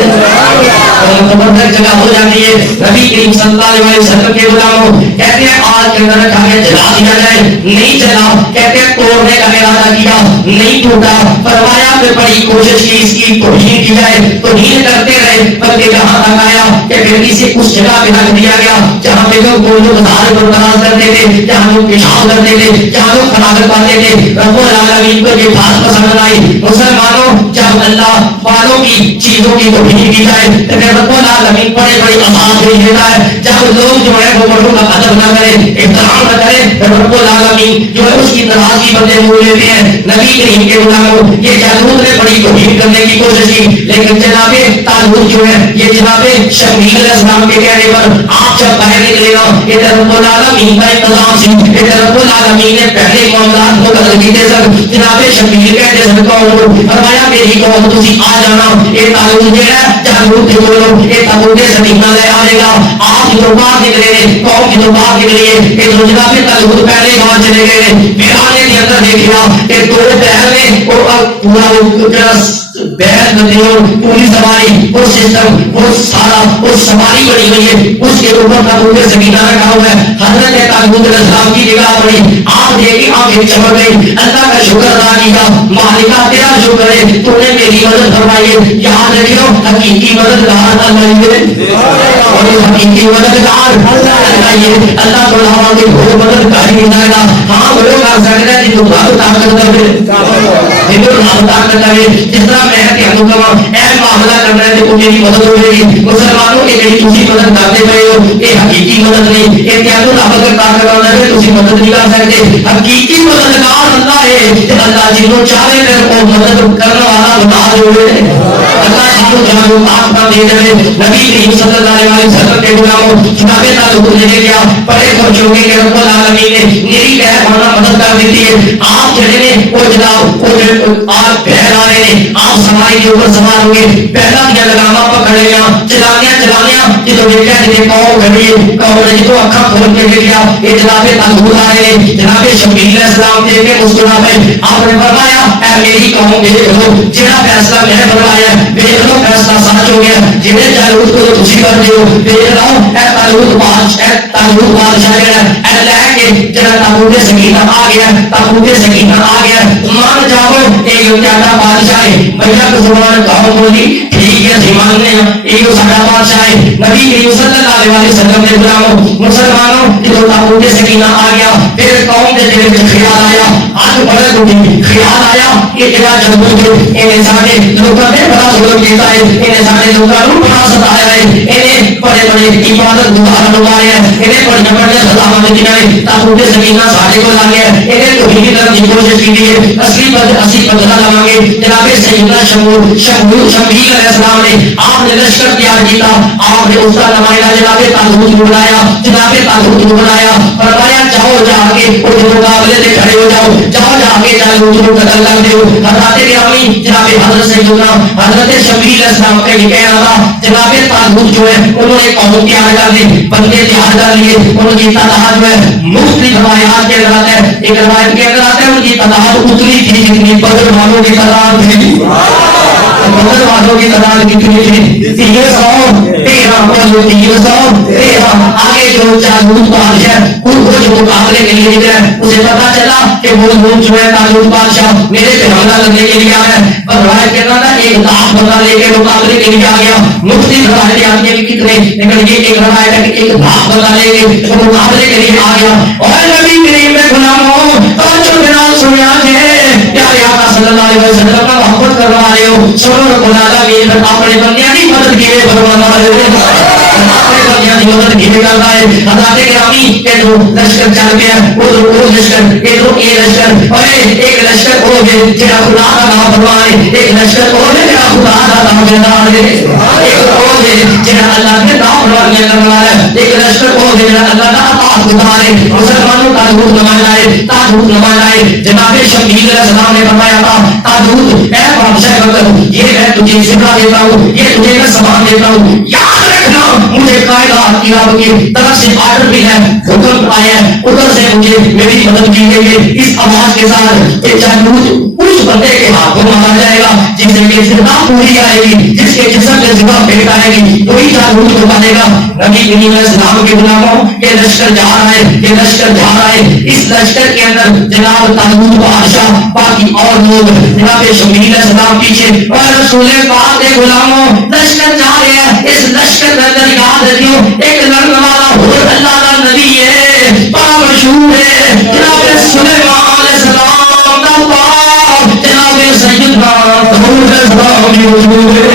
متبرک جگہ ہو جاتی ہے. نبی کریم صلی اللہ علیہ وسلم کے غلاموں کہتے ہیں آگ کے اندر رکھا کے جلا دیا جائے، نہیں جلا. کہتے ہیں توڑنے کا ارادہ کیا، نہیں ٹوٹا. فرمایا پھر بڑی کوشش کی اس کی توہین کی جائے، توہین کرتے رہے بلکہ جہاں تک آیا کہ پھر اسے اس جگہ پہ رکھ دیا گیا جہاں پہ لوگ گولو بازار پر تلاش کرتے تھے، جہاں لوگ پیشاب کرتے تھے، جہاں لوگ خرابت پاتے تھے. رب العالمین کو یہ بات پسند آئی. مسلمانوں جب اللہ والوں کی چیزوں کی توہین کی جائے تو پھر رب العالمین بڑے بڑے عذاب بھیج دیتا ہے. جب لوگ جو ہے وہ بڑوں کا ادب نہ کرے، احترام نہ کرے تو رب العالمین جو ہے اس کی ناراضگی بندے مول لیتے ہیں. نبی کریم کے غلاموں یہ جالوت نے بڑی توہین کرنے کی کوشش کی، لیکن جناب طالوت جو ہے یہ جناب شبیر علیہ السلام کے کہنے پر آپ جب باہر نکلے گا یہ رب العالمین کا انتظام سی. یہ رب العالمین نے پہلے معاملات کو بدل دیتے سر. جناب شبیر کہتے سر قوم فرمایا میری قوم تسی آ جانا، یہ طالوت جو ہے جالوت کے بولو یہ تابوت سکینہ لے آئے گا. آپ جو باہر نکلے ہیں قوم جو باہر نکلی ہے یہ تو جناب طالوت پہلے باہر چلے گئے. پھر آنے کے اندر دیکھا کہ دو پہر میں اور پورا بیت ندیوں پوری سواری وہ سسٹم وہ سارا وہ سواری بنی ہوئی ہے، اس کے اوپر تابوت سکینہ رکھا ہوا ہے. حضرت طالوت علیہ السلام کی نگاہ پڑی، آپ دیکھی آنکھیں چمک گئی. اللہ کا شکر ادا کیا، مالکہ تیرا شکر ہے تو نے میری مدد فرمائی ہے. یاد رکھو حقیقی مددگار اللہ ہے، اور حقیقی مددگار اللہ ہے. اللہ تعالیٰ کی کوئی مددگار نہیں جائے گا. ہاں وہ کر سکتا ہے جن کو طاقت دے، جن کو طاقت دے. جس طرح میں معاملہ کرنا ہے تو میری مدد ہو جائے گی. مسلمانوں کے لیے تھی مدد کرتے پے ہو، یہ حقیقی مدد نہیں. یہ تیانوں رابطہ طاقت والا ہے تھی مدد نہیں کر سکتے. حقیقی مددگار اللہ ہے، اللہ جنہوں چاہے پھر وہ مدد کرنے والا بتا دے. اللہ جی کو جہاں وہ آپ کا دے دے نبی کریم صلی اللہ علیہ وسلم کے غلاموں جناب تعلق لے گیا بڑے خوش ہو گئے کہ رب العالمین نے میری کہہ ہونا مدد کر دیتی ہے. آپ جڑے نے وہ جناب وہ آپ بہر آ رہے ہیں آپ سواری کے اوپر سوار ہوئے پہلا دیا لگاما پکڑ لیا چلانے جدو دیکھا جی قوم گھڑی قوم نے جدو اکھا کھول کے دیکھا یہ جناب تعلق آ رہے ہیں جناب شبیل علیہ السلام دے کے مسکرا پے آپ نے فرمایا اے میری قوم دیکھ لو جہاں فیصلہ میں نے فرمایا دیکھ لو فیصلہ سچ ہو گیا جنہیں جالوت کو تسی کر دیو دیکھ لو اے تعلق بادشاہ اے لے کے جڑا تابوت سکینہ آ گیا تابوت سکینہ آ گیا مان جاؤ یہ کیا بادشاہ ہے بھیا کو زبان قوم بولی ٹھیک ہے جی ماننے ہیں یہ سارا بادشاہ ہے نبی کریم صلی اللہ علیہ وسلم نے غلاموں مسلمانوں جب تابوت سکینہ آ گیا پھر قوم کے دل میں خیال آیا آج بڑے دن خیال آیا کہ کیا جنگوں کے انہیں سارے لوگوں نے بڑا ظلم کیتا ہے انہیں سارے لوگوں کو بڑا ستایا ہے انہیں بڑے بڑے عبادت گزار لگائے ہیں انہیں بڑے بڑے سزاواں دیا ہے تابوت سکینہ سارے کو لا گیا انہیں توحید کرنے کی کوشش کی ہے اسی بدلہ لگا گے جناب سیدنا شمعیل علیہ السلام نے آپ نے لشکر تیار کیا آپ نے اس کا نمائندہ جناب طالوت کو بلایا فرمایا جاؤ جا کے اس مقابلے سے کھڑے ہو جاؤ جا کے طالوت کو قتل کر دو. حضرت گرامی جناب حضرت سیدنا حضرت شمعیل علیہ السلام کا یہ کہنا تھا جناب طالوت جو ہے انہوں نے قوم تیار کر دی بندے تیار کر لیے ان کی تعداد جو ہے مختلف روایات کے اندر آتا ہے ایک روایت کے اندر آتا ہے ان کی تعداد اتنی تھی جتنی بدر والوں کی تعداد تھی بدر والوں کی تعداد کتنی تھی 313 آگے جو طالوت بادشاہ ان کو جو مقابلے کے لیے نکلا اسے پتا چلا کہ وہ لوگ جو ہے طالوت بادشاہ میرے پہ حملہ کرنے کے لیے آیا ہے اور روایت کے اندر ایک لاکھ بندہ لے کے مقابلے کے لیے آ گیا مختلف روایتیں آتی ہیں کہ کتنے لیکن یہ ایک روایت ہے کہ ایک لاکھ بندہ لے کے مقابلے کے لیے آ گیا اور نبی کریم میں غلاموں توجہ کے نام سنیا جے پیارے آقا صلی اللہ علیہ وسلم کا محبت کروا رہے ہو سنو رب العالمین اپنے بندیاں کی مدد کیے فرمانا ہے اپنے بندیاں کی مدد کیے کرتا ہے حضرت گرامی کہ جو لشکر چل گیا وہ لشکر یہ لشکر اور ایک لشکر ہو گئے جہاں خدا کا نام فرمائے ایک لشکر ہو گئے جہاں خدا کا نام بیدار ہے ایک ہو گئے جہاں اللہ کے نام فرمانے کرنا ہے ایک لشکر ہو گئے جہاں اللہ کا اطاعت گزارے مسلمانوں کا روح نمائے جناب شمعیل علیہ السلام نے فرمایا تھا طالوت اے بادشاہ مگر یہ میں تجھے سکھا دیتا ہوں یہ تجھے میں سامان دیتا ہوں یاد رکھنا مجھے قائدات کی رب کی طرف سے آرڈر بھی ہے حکم آیا ہے ادھر سے مجھے میری مدد کی گئی ہے اس آواز کے ساتھ کہ طالوت اس بندے کے ہاتھوں مارا جائے گا جس سے زندہ پوری آئے گی جس کے جسم میں زندہ پیٹ آئے گی وہی طالوت کو مارے گا. نبی کریم علیہ السلام کے غلاموں یہ لشکر جا رہا ہے اس لشکر کے اندر جناب طالوت بادشاہ باقی اور لوگ جناب شمعیل علیہ السلام پیچھے اور رسول پاک کے غلاموں لشکر جا رہے ہیں اس لشکر کے اندر یاد رکھیو ایک لڑنے والا اور اللہ کا نبی ہے بڑا مشہور ہے جناب سلیمان علیہ السلام کا باپ جناب سیدنا داؤد علیہ السلام بھی موجود ہے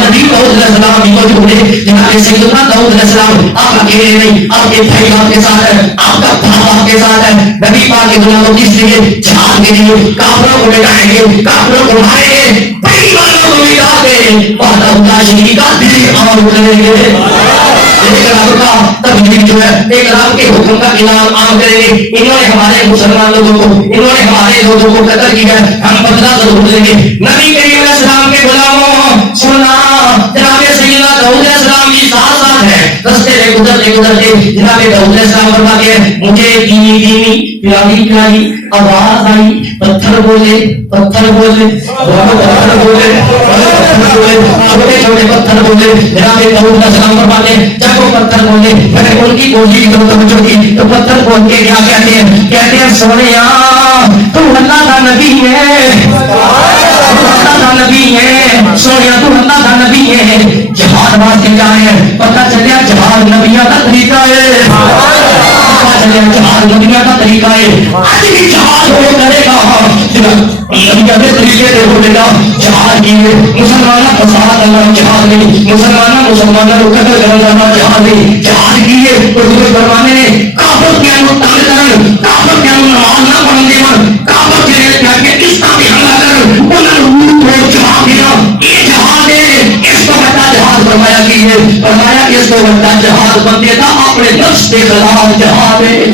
نبی داؤد علیہ السلام بھی موجود ہے جناب سیدنا داؤد علیہ السلام آپ اکیلے نہیں آپ کے بھائی آپ کے ساتھ ہے آپ کا بھائی آپ کے ساتھ ہے نبی پاک کے غلاموں اس لیے جہاد کے لیے کافروں کو مٹائیں گے کافروں کو ماریں گے بڑی والوں کو مٹا کے وعدہ اللہ شریک کا دل عام کریں گے ایک رب کا تبلیغ جو ہے ایک رب کے حکم کا اعلان عام کریں گے انہوں نے ہمارے مسلمان لوگوں کو انہوں نے ہمارے لوگوں کو قتل کیا ہم بدلہ ضرور لیں گے. نبی کریم علیہ السلام کے غلاموں سننا جناب سیدنا داؤد علیہ السلام کی ساتھ ہے رستے میں گزرتے جناب داؤد علیہ السلام فرماتے ہیں مجھے دینی پیاری آواز آئی پتھر بولے چھوٹے پتھر بولے جناب داؤد علیہ السلام فرماتے ہیں جب وہ پتھر بولے میں نے ان کی بولی کی طرف توجہ کی تو پتھر بول کے کیا کہتے ہیں سونیا تم اللہ کا نبی ہے سونیا تم اللہ کا نبی ہے جہاد واسطے جا رہے ہیں پتہ چلیا جہاد نبیوں کا طریقہ ہے جہاد نبیوں کا طریقہ ہے آج بھی جہاد ہو کرے گا نبیوں کے طریقے سے ہو گا جہاد کیے مسلمانوں فساد اللہ جہاد نہیں مسلمانوں کو قتل کرنا جہاد نہیں جہاد کیے حضور فرمانے نے کافر کے انو تنگ کرن کافر کے انو نماز نہ پڑھن دیون کافر کے کیا کہ اس کا بھی حملہ کرن انہاں نوں روح کو جواب دیا جہاد بندے کا اپنے نفس کے خلاف جہاد ہے.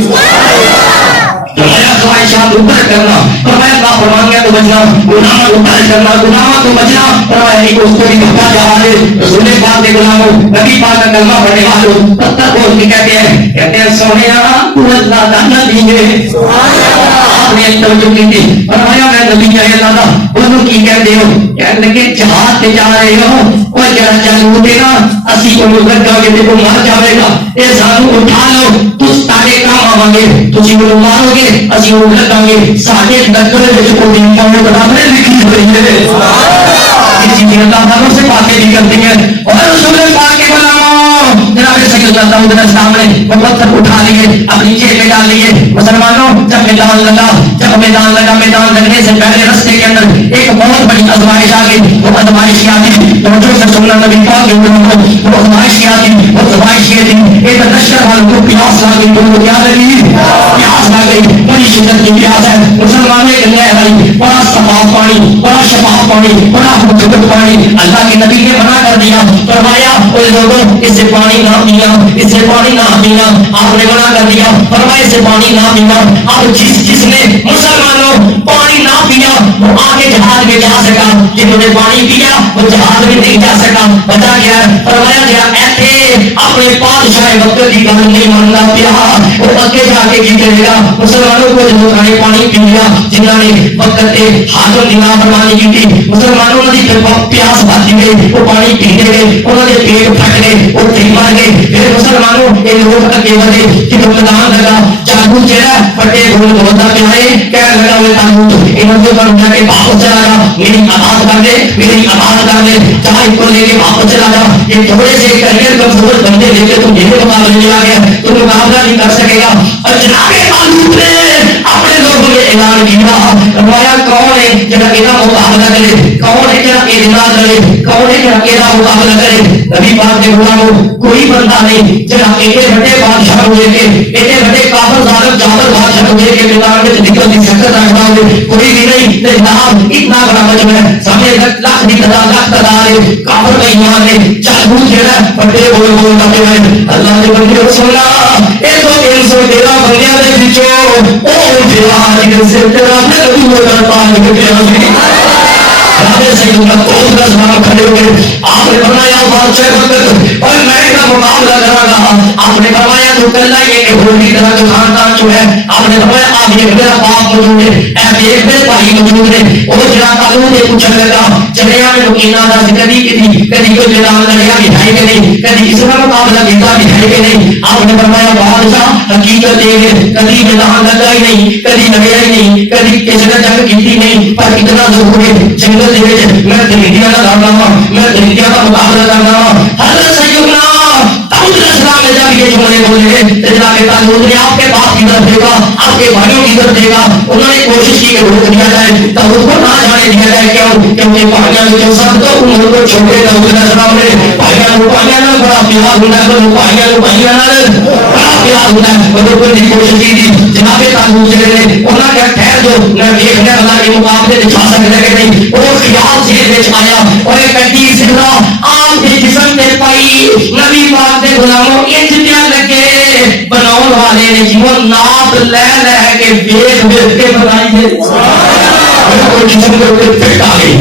فرمایا خواہشات اوپر کرنا, فرمایا نافرمانیاں تو بچنا, گناہ کو ترک کرنا, گناہ کو بچنا, فرمایا ایک اس کو بھی دھوکا جہاد ہے. رسول پاک کے غلاموں, نبی پاک کا کلمہ پڑھنے والوں پتھر بول کے کہتے ہیں سونیا تو اللہ کا نبی ہے. آپ نے توجہ کی تھی, فرمایا میں نبی ہے اللہ کا. انہوں کی کہتے ہو, کہنے لگے جہاد پہ جا رہے ہو, اور جہاں چلو دے گا اسی کو مدد جاؤ گے تو مر جاوے گا, اے سانو اٹھا لو تس تاکہ کام آواں گے, تسی کو مارو گے اسی کو لگاں گے. ساڈے لکڑے وچ کو دین کا برابر لکھی ہوئی ہے. کسی کی اللہ تعالیٰ سے باتیں بھی کرتی ہیں. اور رسول پاک کے غلاموں جناب سید داؤد علیہ السلام نے وہ پتھر اٹھا لیے, اپنی جیب میں ڈال لیے. مسلمانوں جب میدان لگا, میدان لگنے سے پہلے رستے کے اندر ایک بہت بڑی آزمائش آ گئی. وہ آزمائش کیا تھی, توجہ سے سننا نبی پاک کے غلاموں, وہ آزمائش کیا تھی, وہ آزمائش یہ تھی ایک لشکر والوں کو پیاس لگ گئی. تو کیا لگی, پیاس لگ گئی, بڑی شدت کی پیاس ہے. مسلمانوں ایک نہر آئی, بڑا صاف پانی, بڑا شفاف پانی, بڑا خوبصورت پانی. اللہ کے نبی نے منع کر دیا, فرمایا اے لوگوں اس سے پانی نہ پینا, اس سے پانی نہ پینا. آپ نے منع کر دیا, فرمایا اس سے پانی نہ پینا. اب جس نے مسلمانوں پانی نہ پیا وہ آگے جہاد میں جا سکا, جنہوں نے پانی پیا وہ جہاد میں نہیں جا سکا. بچا گیا, فرمایا جہاں ایتھے اپنے بادشاہ وقت کی گل نہیں ماننا پیا وہ اگے جا کے کی کرے گا. مسلمانوں کو جنہوں نے پانی پی لیا, جنہوں نے وقت کے حاضر کی نافرمانی کی تھی, مسلمانوں نے پیاس بھاتی گئی, وہ پانی پیتے گئے, انہوں نے پیٹ پھٹ گئے, وہ تھی مر گئے. پھر مسلمانوں ایک لوگ اگے بڑھے, جب میدان لگا چاقو چہرہ پٹے گھوڑ ہوتا پہ آئے, کہنے لگا وہ تابوت انہوں کو جا کے واپس چلا گا, میری آباد کر دے, میری آباد کر دے. چاہے کو لے کے واپس چلا گا. یہ تھوڑے سے کریئر کمزور بندے لے کے تم یہ مقابلے میں آ گیا, تو مقابلہ نہیں کر سکے گا. اور جناب تابوت نے اپنے لوگوں نے اعلان کیا, فرمایا کون ہے جنہاں یہ مقابلہ کرے, کون ہے جنہاں یہ ناز کرے, کون ہے جنہاں یہ مقابلہ کرے. نبی پاک کے غلاموں کوئی بندہ نہیں جنہاں ایٹے بڑے بادشاہ ہوئے کے, ایٹے بڑے کافر ظالم جابر بادشاہ ہوئے کے میدان میں نکل کی شکت رکھتا ہوئے کوئی بھی نہیں. جناب اتنا بڑا مجمع ہے, سامنے لاکھ کی تعداد ہے, کافر کا ایمان ہے, چاقو جڑا بڑے بول کرتے ہیں. اللہ نے بندے سنا اے تو 313 بندیاں دے وچوں او دیوار سے تیرا نبی کرتا ہے. سیدنا قوم کا سلام کھڑے ہوئے, آپ نے فرمایا بادشاہ وقت اور میں کا مقابلہ کرا گا. آپ نے فرمایا تو کہنا یہ کہ ہولی طرح جو خاندان جو ہے, آپ نے فرمایا آپ یہ میرا باپ موجود ہے, اے ایک میرے بھائی موجود ہے. وہ جنا قانون نے پوچھنے لگا چلیا میں مکینہ دا کبھی کبھی کوئی میدان لڑیا دکھائی کے نہیں, کبھی کسی کا مقابلہ کیتا دکھائی کے نہیں. آپ نے فرمایا بادشاہ حقیقت یہ ہے کبھی میدان لگا ہی نہیں, کبھی لگیا ہی نہیں, کبھی کسی نے جنگ کی نہیں, پر اتنا ضرور ہے جنگل میں درندیاں کا کرنا ہوں, میں درندیاں کا مقابلہ کرنا ہوں. حضرت سیدنا داؤد علیہ السلام نے جب یہ جملے بولے, جناب طالوت نے آپ کے باپ کی طرف دیکھا, آپ کے بھائیوں کی طرف دیکھا, انہوں نے کوشش کی کہ روک دیا جائے, داؤد کو نہ جانے دیا جائے. کیوں, کیونکہ بھائیاں جو سب تو انہوں کو چھوڑے. داؤد علیہ السلام نے بھائیاں نہ بڑا پیار ہونا ہے, بھائیاں بڑا پیار ہونا ہے, انہوں کو نہیں کوشش کی تھی. جناب طالوت نے انہوں نے ٹھہر جو میں دیکھنے والا کے مقابلے دکھا سکتے کہ نہیں. وہ خیال سے آیا اور ایک کٹی سدھا آپ کے جسم میں پائی. نبی پاک کے غلاموں انجنیا لگے بناؤ والے نے جیوں ناپ لے لے کے ویکھ ویکھ کے بنائی ہے. جسم کے اوپر فٹ آ گئی.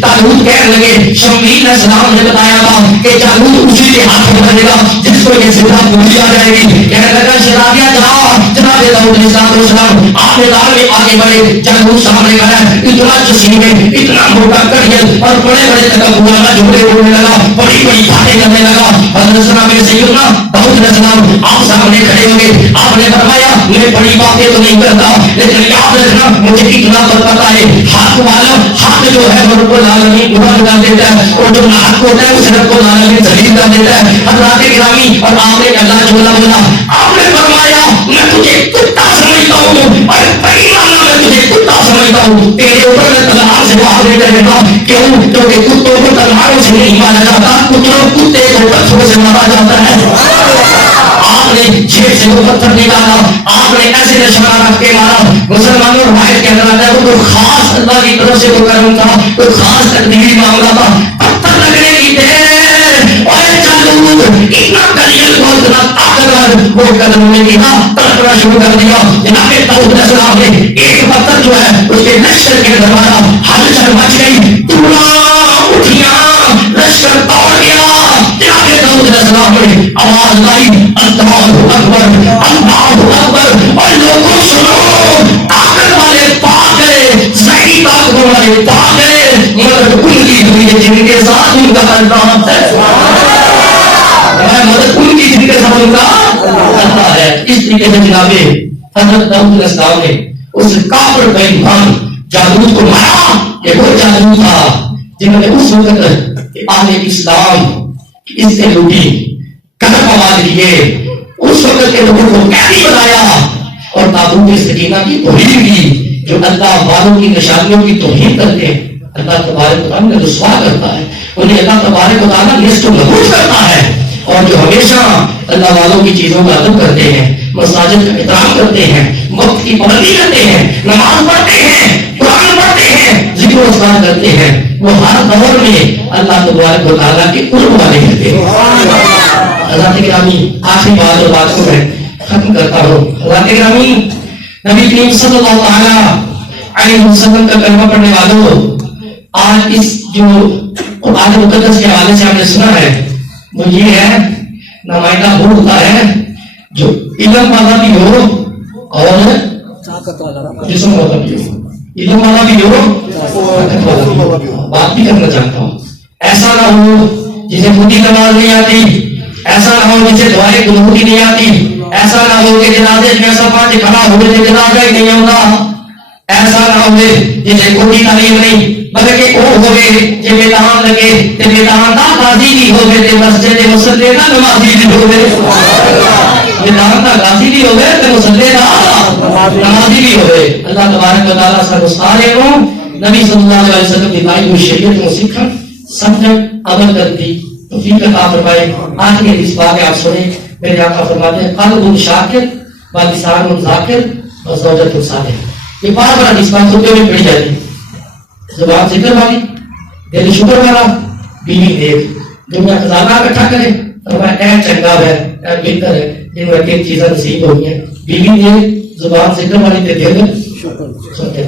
طالوت کہنے لگے شمعیل علیہ السلام نے بتایا تھا کہ جالوت اسی کے ہاتھ میں بنے گا جس کو یہ سدھا پوچھی آ جائے گی. کہنے لگا شرابیہ جاؤ. جناب داؤد علیہ السلام آپ میدان میں آگے بڑھے, جالوت سامنے کھڑا ہے, اتنا جسیم ہے, اتنا موٹا کڑیل اور بڑے بڑے تکبرانا جھگڑے ہونے لگا, بڑی بڑی باتیں کرنے لگا. حضرت سلام سیدنا داؤد علیہ السلام آپ سامنے کھڑے ہو گئے. آپ نے فرمایا میں بڑی باتیں تو نہیں کرتا لیکن یاد رکھنا مجھے اتنا پتا ہے حق والا حق جو ہے وہ رب العالمین قرآن کر دیتا ہے, اور جو حق ہوتا ہے اسے رب العالمین ذلیل کر دیتا ہے. حضرات گرامی اور آپ نے اللہ جل بولا, آپ نے فرمایا میں تجھے کتا سمجھتا ہوں اور پریمانہ میں تجھے کتا سمجھتا ہوں. تیرے اوپر میں تلوار سے جواب دیتے رہتا. کیوں, کیونکہ کتوں کو تلواروں سے نہیں مارا جاتا, کتے کو پتھروں سے مارا جاتا ہے. آپ نے جیب سے وہ پتھر نکالا, آپ نے ایسے نشانہ رکھ کے مارا. مسلمانوں روایت کے اندر آتا ہے وہ کوئی خاص اللہ کی طرف سے کرم تھا, کوئی خاص تقدیری معاملہ تھا. پتھر لگنے کی دیر اور چالو اتنا کلیل کو اتنا طاقتور وہ قدم میں گیا تڑپنا شروع کر دیا. جناب داؤد علیہ السلام نے ایک پتھر جو ہے اس کے لشکر کے دربارہ ہلچل مچ گئی, ٹوڑا اٹھیا, لشکر دوڑ گیا. جناب داؤد علیہ السلام نے آواز لائی, اللہ اکبر اللہ اکبر, اور لوگوں سنو, طاقت والے پاک گئے, صحیح طاقت والے پاک گئے, مگر ان کی ہوئی جن کے ساتھ ان کا اللہ ہے, مدد ان کی جن کے ساتھ ان کا اللہ ہے. اس طریقے سے جناب حضرت داؤد علیہ السلام نے اس کافر بے ایمان جالوت کو مارا. یہ وہ جالوت تھا جنہوں نے اس وقت اہل اسلام اس سے لوٹی, قدم آواز لیے, اس وقت کے لوگوں کو قیدی بنایا اور تابوت سکینہ کی توہین کی, جو اللہ والوں کی نشانیوں کی توہین کرتے ہیں. اللہ تبارک و تعالیٰ رسوا کرتا ہے انہیں, اللہ تبارک و تعالیٰ نیست و نابود کرتا ہے. اور جو ہمیشہ اللہ والوں کی چیزوں کا ادب کرتے ہیں, مساجد کا احترام کرتے ہیں, وقت کی پابندی کرتے ہیں, نماز پڑھتے ہیں, قرآن پڑھتے ہیں, ذکر و اذکار کرتے ہیں, وہ ہر دور میں اللہ تبارک و تعالیٰ کے قرب والے رہتے ہیں. حضرات گرامی, آخری بات اور بات کو میں ختم کرتا ہوں. حضرات گرامی, نبی کریم صلی اللہ علیہ وسلم کا کلمہ پڑھنے والوں, آج اس جو قرآن مقدس کے حوالے سے آپ نے سنا ہے وہ یہ ہے, نمائندہ وہ ہوتا ہے جو علم والا بھی ہو اور جسم والا بھی ہو, علم والا بھی ہو, طاقت والا بھی ہو. بات بھی کرنا چاہتا ہوں, ایسا نہ ہو جسے خودی نماز نہیں آتی, ایسا نہ ہو جسے دعائیں قنوت نہیں آتی, ایسا نہ ہو کہ جنازے میں ایسا پانچ کھڑا ہوئے جو جنازہ ہی نہیں ہوتا, ایسا نہ ہو جسے کوئی تعلیم نہیں, بلکہ وہ ہوئے جو میدان لگے تے میدان دا غازی بھی ہوئے تے مسجد مصلی دا نمازی بھی ہوئے, میدان دا غازی بھی ہوئے تے مصلی دا نمازی بھی ہوئے. اللہ تبارک و تعالیٰ سر مستعارے ہوں, نبی صلی اللہ علیہ وسلم کی لائی ہوئی شریعت کو سیکھن, سمجھن, عمل کرتی توفیق عطا فرمائے. آخری حدیث پاک آپ سنیں, میرے آقا فرماتے ہیں قلب شاکر و لسان ذاکر و زوجۃ صالحہ. یہ بار بار حدیث پاک خطبے میں پڑھی جاتی, زبان ذکر والی, دل شکر والا, بیوی نیک. دنیا خزانہ اکٹھا کرے, فرمایا اے چنگا ہے, اے بہتر ہے جن میں ایک چیزیں نصیب ہوئی ہیں, بیوی نیک, زبان ذکر والی تے دل شکر.